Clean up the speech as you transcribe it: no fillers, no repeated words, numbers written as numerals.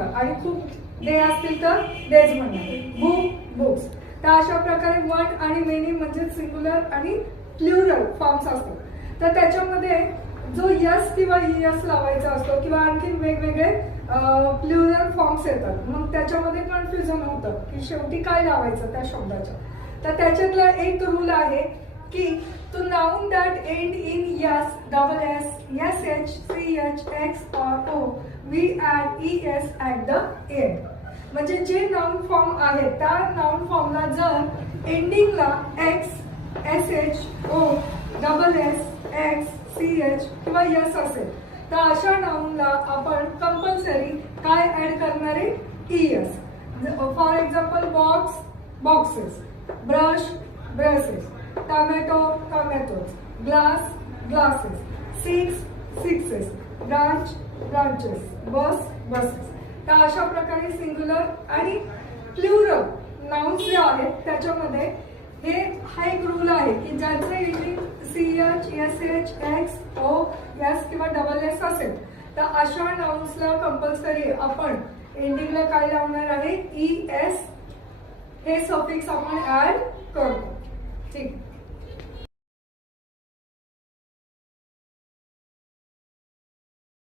आणि खूप दे असतील तर देज म्हणणार. Book books. तर अशा प्रकारे वन आणि मेनी म्हणजे सिंग्युलर आणि प्लुरल फॉर्म्स असतात. तर त्याच्यामध्ये जो यस किंवा यस लावायचा असतो किंवा आणखी वेगवेगळे प्लुरल फॉर्म्स येतात. मग त्याच्यामध्ये कन्फ्युजन होतं की शेवटी काय लावायचं त्या शब्दाच्या. तर त्याच्यातला एक रूल आहे की to noun that end in yes, double s, sh, ch, x or o, we add es at the end. म्हणजे जे नाउन फॉर्म आहे त्या नाउन फॉर्मला जर एंडिंगला x, sh, o, double s, x, ch किंवा s असेल तर अशा नाउनला आपण कंपल्सरी काय ऍड करणार आहे? es. For example box, boxes, brush, brushes, tomato, tomatoes, glass, glasses, six, sixes, branch, branches, bus, buses. तर अशा प्रकारे सिंग्युलर आणि प्लुरल नाउन्स जे आहेत त्याच्यामध्ये हा एक रूल आहे की ज्याचं ending ch, sh, x, o, s किंवा डबल s असेल तर अशा नाउन्सला कंपल्सरी आपण एंडिंगला काय लावणार आहे? es हे सफिक्स आपण ऍड करतो. ठीक.